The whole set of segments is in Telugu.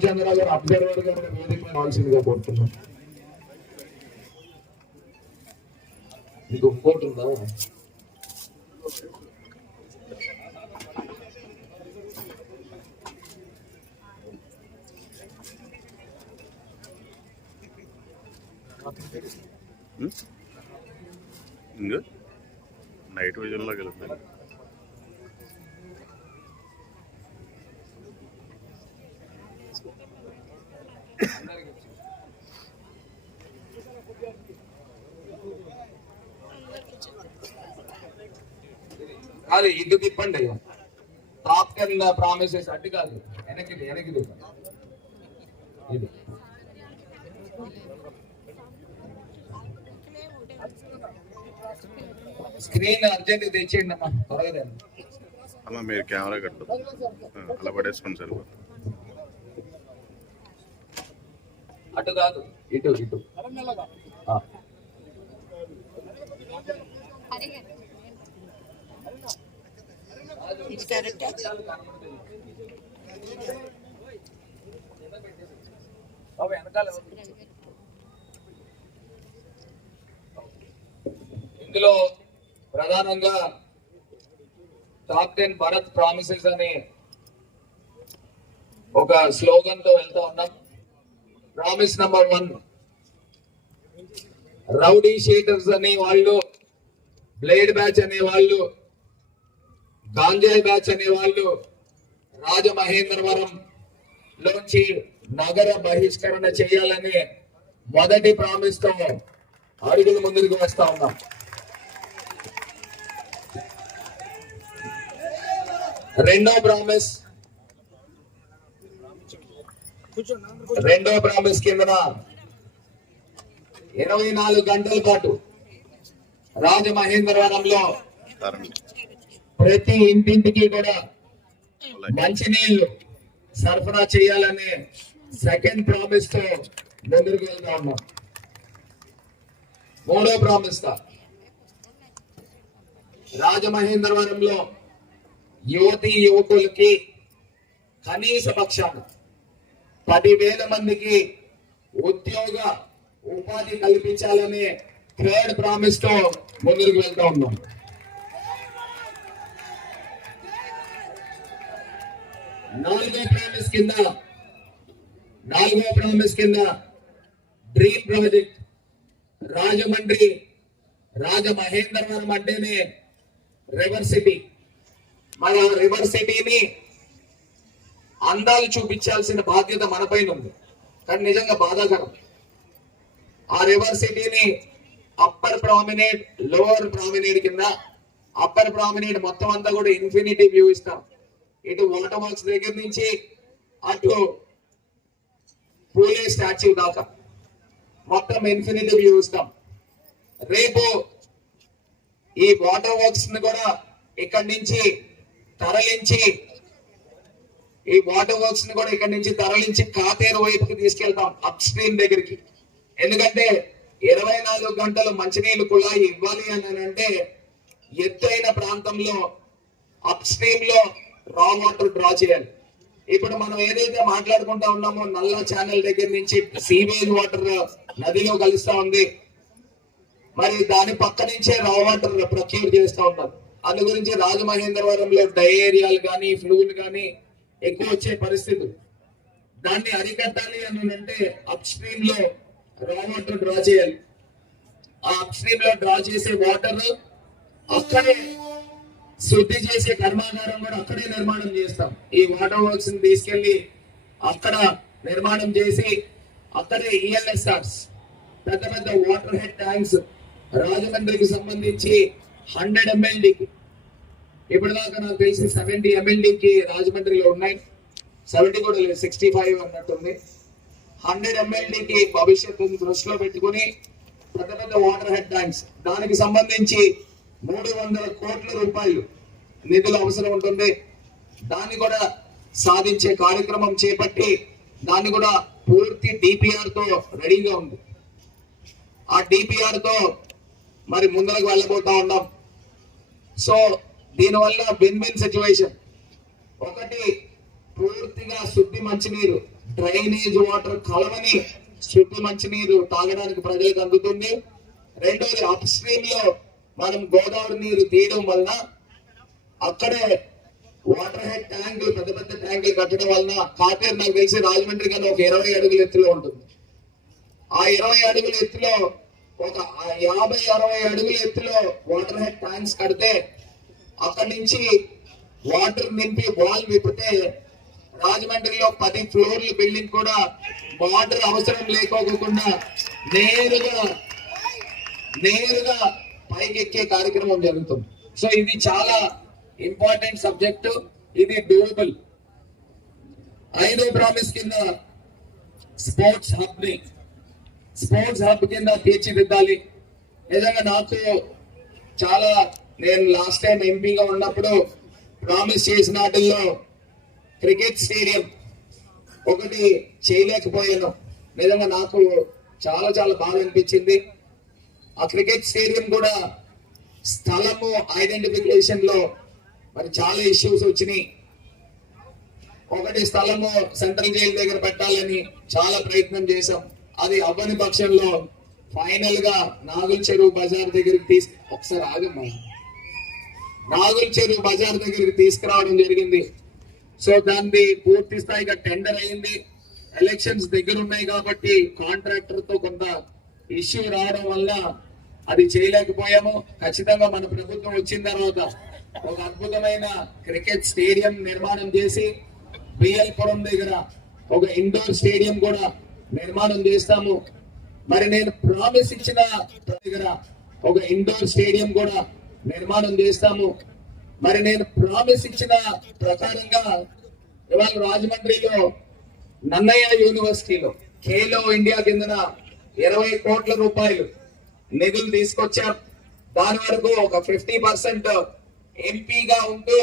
రామచంద్ర గారు అబ్జర్వర్గా మన వేదిక మీద రావాల్సిందిగా కోరుతున్నాం. మీకు ఇంకోటి ఉందా? ఇంకా? నైట్ విజన్లోకి వెళ్తుంది కాదు ఇది తిప్పండి టాప్ టెన్ ప్రామిసెస్ అడ్డు కాదు. వెనక్కి వెనక్కి ఇది. స్క్రీన్ అర్జెంట్ తెచ్చేయండి అమ్మా. త్వరగా. అమ్మ మీరు కెమెరా కట్టు. అలా పడేసుకోండి సరిపోతుంది అటు కాదు ఇటు ఇటు. ఆ. బాబు, ఇందులో ప్రధానంగా టాప్ టెన్ భరత్ ప్రామిసెస్ అని ఒక స్లోగన్తో వెళ్తా ఉన్నాం. Promise number one. Rowdy sheeters అనే వాళ్ళు బ్లేడ్ బ్యాచ్ అనే వాళ్ళు గాంజాయి బ్యాచ్ అనే వాళ్ళు రాజమహేంద్రవరం లోంచి నగర బహిష్కరణ చేయాలని మొదటి ప్రామిస్తో అడుగులు ముందుకు వేస్తా ఉన్నాం. రెండో ప్రామిస్ రెండో ప్రామిస్ కిందన ఇరవై నాలుగు గంటల పాటు రాజమహేంద్రవరంలో ప్రతి ఇంటింటికి కూడా అలాగే. మంచినీళ్ళు సరఫరా చేయాలనే సెకండ్ ప్రామిస్తో ముందుకు వెళ్తా ఉన్నాం మూడో ప్రామిస్తో. రాజమహేంద్రవరంలో యువతి యువకులకి కనీస పక్షాన పదివేల మందికి ఉద్యోగ ఉపాధి కల్పించాలనే థర్డ్ ప్రామిస్తో ముందుకు వెళ్తా ఉన్నాం. నాలుగో ప్రామిస్ కింద నాలుగో ప్రామిస్ కింద డ్రీమ్ ప్రాజెక్ట్ రాజమండ్రి రాజమహేంద్రవరం అంటేనే రివర్ సిటీ. మన రివర్ సిటీని అందాలు చూపించాల్సిన బాధ్యత మనపైన ఉంది. కానీ నిజంగా బాధాకరం. ఆ రివర్ సిటీని అప్పర్ ప్రామినేట్ లోవర్ ప్రామినేట్ కింద అప్పర్ ప్రామినేట్ మొత్తం అంతా కూడా ఇన్ఫినిటీ వ్యూ ఇస్తాం. ఇటు వాటర్ వర్క్స్ దగ్గర నుంచి అటు పూలే స్టాచ్యూ దాకా మొత్తం ఇన్ఫినిటీ వ్యూ ఇస్తాం రేపు ఈ వాటర్ వర్క్స్ని కూడా ఇక్కడి నుంచి తరలించి ఈ వాటర్ వర్క్స్ని కూడా ఇక్కడి నుంచి తరలించి కాతేరు వైపుకి తీసుకెళ్తాం అప్ స్ట్రీమ్ దగ్గరికి. ఎందుకంటే ఇరవై నాలుగు గంటలు మంచినీళ్ళు కుళాయి ఇవ్వాలి అని అంటే ఎత్తైన ప్రాంతంలో అప్ స్ట్రీమ్లో రా వాటర్ డ్రా చేయాలి. ఇప్పుడు మనం ఏదైతే మాట్లాడుకుంటా ఉన్నామో నల్ల ఛానల్ దగ్గర నుంచి సీవేజ్ వాటర్ నదిలో కలుస్తా ఉంది. మరి దాని పక్క నుంచే రా వాటర్ ప్రొక్యూర్ చేస్తూ ఉన్నారు. అందు గురించి రాజమహేంద్రవరంలో డయేరియాలు కానీ ఫ్లూలు కానీ ఎక్కువ వచ్చే పరిస్థితి. దాన్ని అరికట్టాలి అని అంటే అప్ స్ట్రీమ్లో రా వాటర్ డ్రా చేయాలి. ఆ అప్ స్ట్రీమ్లో డ్రా చేసే వాటర్ అక్కడే శుద్ధి చేసే కర్మాగారం కూడా అక్కడే నిర్మాణం చేస్తాం. ఈ వాటర్ వర్క్స్ని తీసుకెళ్ళి అక్కడ నిర్మాణం చేసి అక్కడే ఈఎల్ఎస్ఆర్స్ పెద్ద పెద్ద వాటర్ హెడ్ ట్యాంక్స్ రాజమండ్రికి సంబంధించి హండ్రెడ్ ఎంఎల్డీకి ఇప్పటిదాకా నాకు తెలిసి సెవెంటీ ఎంఎల్డీకి రాజమండ్రిలో ఉన్నాయి. సెవెంటీ కూడా లేదు సిక్స్టీ ఫైవ్ అన్నట్టుంది హండ్రెడ్ ఎంఎల్డీకి భవిష్యత్తుని దృష్టిలో పెట్టుకుని పెద్ద పెద్ద వాటర్ హెడ్ ట్యాంక్స్ దానికి సంబంధించి మూడు వందల కోట్ల రూపాయలు నిధులు అవసరం ఉంటుంది. దాన్ని కూడా సాధించే కార్యక్రమం చేపట్టి దాన్ని కూడా పూర్తి డిపిఆర్తో రెడీగా ఉంది. ఆ డిపిఆర్తో మరి ముందరకు వెళ్ళబోతా ఉన్నాం. సో దీనివల్ల విన్ విన్ సిచ్యువేషన్ ఒకటి పూర్తిగా శుద్ధి మంచినీరు డ్రైనేజ్ వాటర్ కలవని శుద్ధి మంచినీరు తాగడానికి ప్రజలకు అందుతుంది. రెండోది అప్ స్ట్రీమ్లో మనం గోదావరి నీరు తీయడం వలన అక్కడే వాటర్ హెడ్ ట్యాంకులు పెద్ద పెద్ద ట్యాంకులు కట్టడం వలన కాటేరు నాకు తెలిసి రాజమండ్రి కన్నా ఒక ఇరవై అడుగుల ఎత్తులో ఉంటుంది. ఆ ఇరవై అడుగుల ఎత్తులో ఒక యాభై అరవై అడుగుల ఎత్తులో వాటర్ హెడ్ ట్యాంక్స్ కడితే అక్కడి నుంచి వాటర్ నింపి వాల్ విప్పితే రాజమండ్రిలో పది ఫ్లోర్ల బిల్డింగ్ కూడా వాటర్ అవసరం లేకోకుండా నేరుగా నేరుగా పైకెక్కే కార్యక్రమం జరుగుతుంది. సో ఇది చాలా ఇంపార్టెంట్ సబ్జెక్ట్ ఇది డూబుల్ ఐదో ప్రామిస్ కింద స్పోర్ట్స్ హబ్ని స్పోర్ట్స్ హబ్ కింద తీర్చిదిద్దాలి. నిజంగా నాకు చాలా నేను లాస్ట్ టైం ఎంపీగా ఉన్నప్పుడు ప్రామిస్ చేసిన వాటిల్లో క్రికెట్ స్టేడియం ఒకటి చేయలేకపోయాను. నిజంగా నాకు చాలా చాలా బాధ అనిపించింది. ఆ క్రికెట్ స్టేడియం కూడా స్థలము ఐడెంటిఫికేషన్లో మరి చాలా ఇష్యూస్ వచ్చినాయి. ఒకటి స్థలము సెంట్రల్ జైలు దగ్గర పెట్టాలని చాలా ప్రయత్నం చేశాం. అది అవ్వని పక్షంలో ఫైనల్గా నాగుల చెరువు బజార్ దగ్గరికి తీసు ఒకసారి ఆగమ్మా. నాగుల చెరువు బజార్ దగ్గరికి తీసుకురావడం జరిగింది. సో దాన్ని పూర్తి స్థాయిగా టెండర్ అయింది. ఎలక్షన్స్ దగ్గర ఉన్నాయి కాబట్టి కాంట్రాక్టర్తో కొంత ఇష్యూ రావడం వల్ల అది చేయలేకపోయాము. ఖచ్చితంగా మన ప్రభుత్వం వచ్చిన తర్వాత ఒక అద్భుతమైన క్రికెట్ స్టేడియం నిర్మాణం చేసి బిఎల్పురం దగ్గర ఒక ఇండోర్ స్టేడియం కూడా నిర్మాణం చేస్తాము. మరి నేను ప్రామిస్ ఇచ్చిన దగ్గర ఒక ఇండోర్ స్టేడియం కూడా నిర్మాణం చేస్తాము. మరి నేను ప్రామిస్ ఇచ్చిన ప్రకారంగా ఇవాళ రాజమండ్రిలో నన్నయ్య యూనివర్సిటీలో ఖేలో ఇండియా కిందన ఇరవై కోట్ల రూపాయలు నిధులు తీసుకొచ్చాం దాని వరకు ఒక ఫిఫ్టీ పర్సెంట్ ఎంపీగా ఉంటూ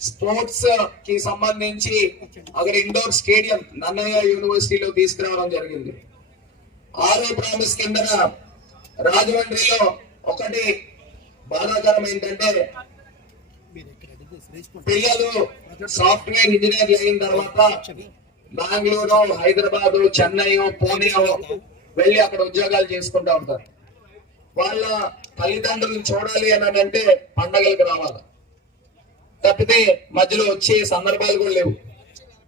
స్పోర్ట్స్కి సంబంధించి అక్కడ ఇండోర్ స్టేడియం నన్నయ్య యూనివర్సిటీలో తీసుకురావడం జరిగింది. ఆరో ప్రామిస్ కింద రాజమండ్రిలో ఒకటి బాధాకరం ఏంటంటే పిల్లలు సాఫ్ట్వేర్ ఇంజనీర్ అయిన తర్వాత బెంగళూరు హైదరాబాద్ చెన్నై పూణే వెళ్ళి అక్కడ ఉద్యోగాలు చేసుకుంటా ఉంటారు. వాళ్ళ తల్లిదండ్రులను చూడాలి అని అంటే పండగలకు రావాలి. తప్పితే మధ్యలో వచ్చే సందర్భాలు కూడా లేవు.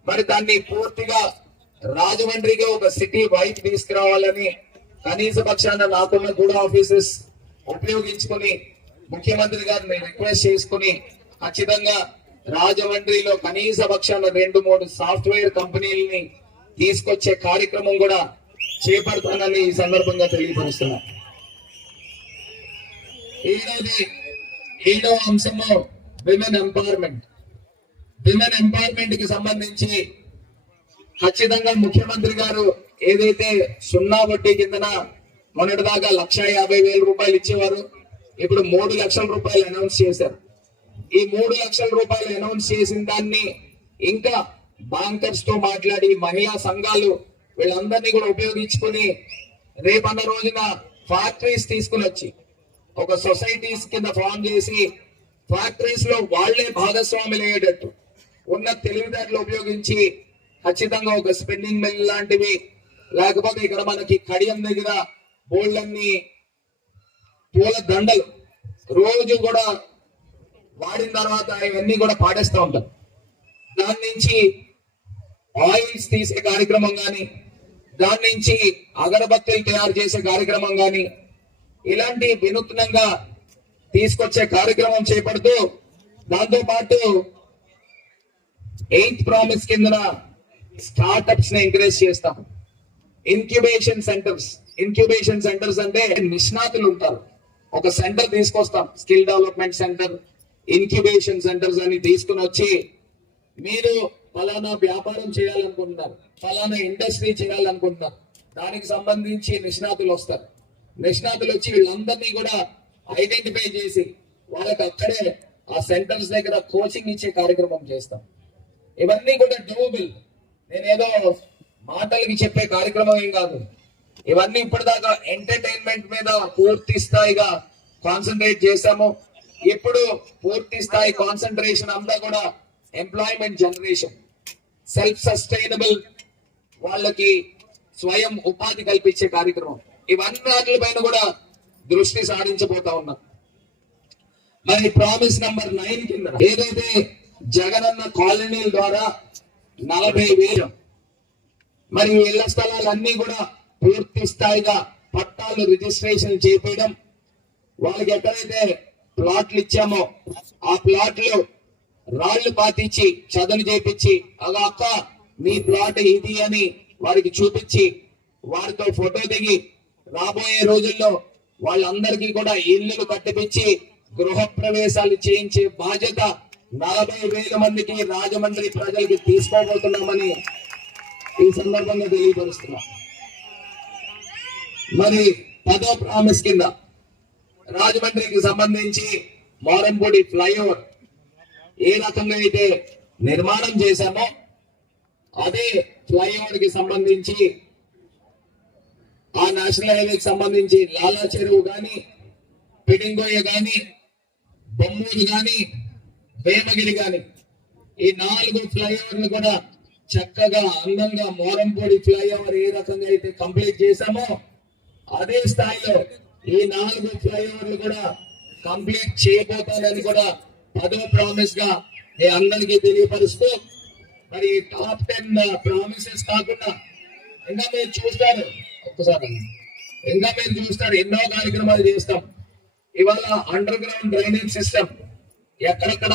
మరి దాన్ని పూర్తిగా రాజమండ్రిగా ఒక సిటీ వైపు తీసుకురావాలని కనీస పక్షాన నాకున్న కూడా ఆఫీసెస్ ఉపయోగించుకొని ముఖ్యమంత్రి గారిని రిక్వెస్ట్ చేసుకుని ఖచ్చితంగా రాజమండ్రిలో కనీస పక్షాన రెండు మూడు సాఫ్ట్వేర్ కంపెనీలని తీసుకొచ్చే కార్యక్రమం కూడా చేపడతానని ఈ సందర్భంగా తెలియపరుస్తున్నా ఏడోది ఏడో అంశంలో విమెన్ ఎంపవర్మెంట్. విమెన్ ఎంపవర్మెంట్కి సంబంధించి ఖచ్చితంగా ముఖ్యమంత్రి గారు ఏదైతే సున్నా వడ్డీ కిందన మొన్నటిదాకా లక్ష యాభై వేల రూపాయలు ఇచ్చేవారు ఇప్పుడు మూడు లక్షల రూపాయలు అనౌన్స్ చేశారు. ఈ మూడు లక్షల రూపాయలు అనౌన్స్ చేసిన దాన్ని ఇంకా బ్యాంకర్స్తో మాట్లాడి మహిళా సంఘాలు వీళ్ళందరినీ కూడా ఉపయోగించుకొని రేపన్న రోజున ఫ్యాక్టరీస్ తీసుకుని వచ్చి ఒక సొసైటీస్ కింద ఫామ్ చేసి ఫ్యాక్టరీస్లో వాళ్ళే భాగస్వాములు అయ్యేటట్టు. ఉన్న తెలివితేటలు ఉపయోగించి ఖచ్చితంగా ఒక స్పిన్నింగ్ మిల్ లాంటివి లేకపోతే ఇక్కడ మనకి కడియం దగ్గర బోల్డన్ని పూల దండలు. రోజు కూడా వాడిన తర్వాత ఇవన్నీ కూడా పాడేస్తూ ఉంటాం. దాని నుంచి ఆయిల్స్ తీసే కార్యక్రమం కానీ దాని నుంచి అగరబత్తులు తయారు చేసే కార్యక్రమం కానీ ఇలాంటి వినూత్నంగా తీసుకొచ్చే కార్యక్రమం చేపడుతూ దాంతో పాటు ఎయిత్ ప్రామిస్ కిందన స్టార్టప్స్ని ఎంకరేజ్ చేస్తాం. Incubation centres. ఇన్క్యుబేషన్ సెంటర్స్ అంటే నిష్ణాతులు ఉంటారు. ఒక సెంటర్ తీసుకొస్తాం. Skill development centre incubation centres అని తీసుకుని వచ్చి మీరు ఫలానా వ్యాపారం చేయాలనుకుంటున్నారు. ఫలానా ఇండస్ట్రీ చేయాలనుకుంటున్నారు. దానికి సంబంధించి నిష్ణాతులు వస్తారు. నిష్ణాతులు వచ్చి వీళ్ళందరినీ కూడా ఐడెంటిఫై చేసి వాళ్ళకి అక్కడే ఆ సెంటర్స్ దగ్గర కోచింగ్ ఇచ్చే కార్యక్రమం చేస్తాం. ఇవన్నీ కూడా డూబుల్ నేనేదో మాటలకి చెప్పే కార్యక్రమం ఏం కాదు. ఇవన్నీ ఇప్పటిదాకా ఎంటర్టైన్మెంట్ మీద పూర్తి స్థాయిగా కాన్సన్ట్రేట్ చేశాము. ఇప్పుడు పూర్తి స్థాయి కాన్సన్ట్రేషన్ అంతా కూడా ఎంప్లాయ్మెంట్ జనరేషన్ సెల్ఫ్ సస్టైనబుల్ వాళ్ళకి స్వయం ఉపాధి కల్పించే కార్యక్రమం. ఇవన్నీ పైన కూడా దృష్టి సారించబోతా ఉన్నాం. మరి ప్రామిస్ నంబర్ నైన్ కింద ఏదైతే జగనన్న కాలనీల ద్వారా నలభై వేలు మరి ఇళ్ళ స్థలాలన్నీ కూడా పూర్తి స్థాయిగా పట్టాలు రిజిస్ట్రేషన్ చేపేయడం వాళ్ళకి ఎక్కడైతే ప్లాట్లు ఇచ్చామో ఆ ప్లాట్లు రాళ్ళు పాతిచ్చి చదును చేపించి అలా అక్క మీ ప్లాట్ ఇది అని వారికి చూపించి వారితో ఫోటో దిగి రాబోయే రోజుల్లో వాళ్ళందరికీ కూడా ఇల్లులు కట్టిపించి గృహ ప్రవేశాలు చేయించే బాధ్యత నలభై వేల మందికి రాజమండ్రి ప్రజలకి తీసుకోబోతున్నామని ఈ సందర్భంగా తెలియపరుస్తున్నా. మరి పదో ప్రామిస్ కింద రాజమండ్రికి సంబంధించి మారంపూడి ఫ్లైఓవర్ ఏ రకంగా అయితే నిర్మాణం చేశామో అదే ఫ్లైఓవర్కి సంబంధించి ఆ నేషనల్ హైవేకి సంబంధించి లాలా చెరువు కానీ పిడింగోయ కానీ బొమ్మూరు కానీ వేమగిరి కానీ ఈ నాలుగు ఫ్లైఓవర్లు కూడా చక్కగా అందంగా మోరంపూడి ఫ్లైఓవర్ ఏ రకంగా అయితే కంప్లీట్ చేశామో అదే స్థాయిలో ఈ నాలుగు ఫ్లైఓవర్లు కూడా కంప్లీట్ చేయబోతానని కూడా పదో ప్రామిస్గా మీ అందరికీ తెలియపరుస్తూ మరి టాప్ టెన్ ప్రామిసెస్ కాకుండా ఇంకా మీరు చూస్తారు. ఒక్కసారి. ఇంకా మీరు చూస్తారు? ఎన్నో కార్యక్రమాలు చేస్తాం. ఇవాళ అండర్ గ్రౌండ్ డ్రైనేజ్ సిస్టమ్ ఎక్కడెక్కడ